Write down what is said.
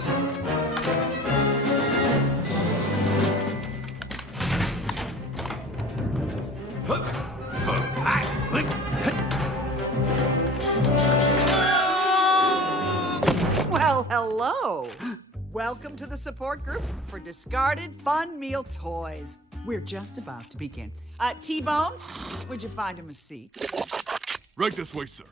fast. Well, hello. Welcome to the support group for discarded fun meal toys. We're just about to begin. T-Bone, would you find him a seat? Right this way, sir.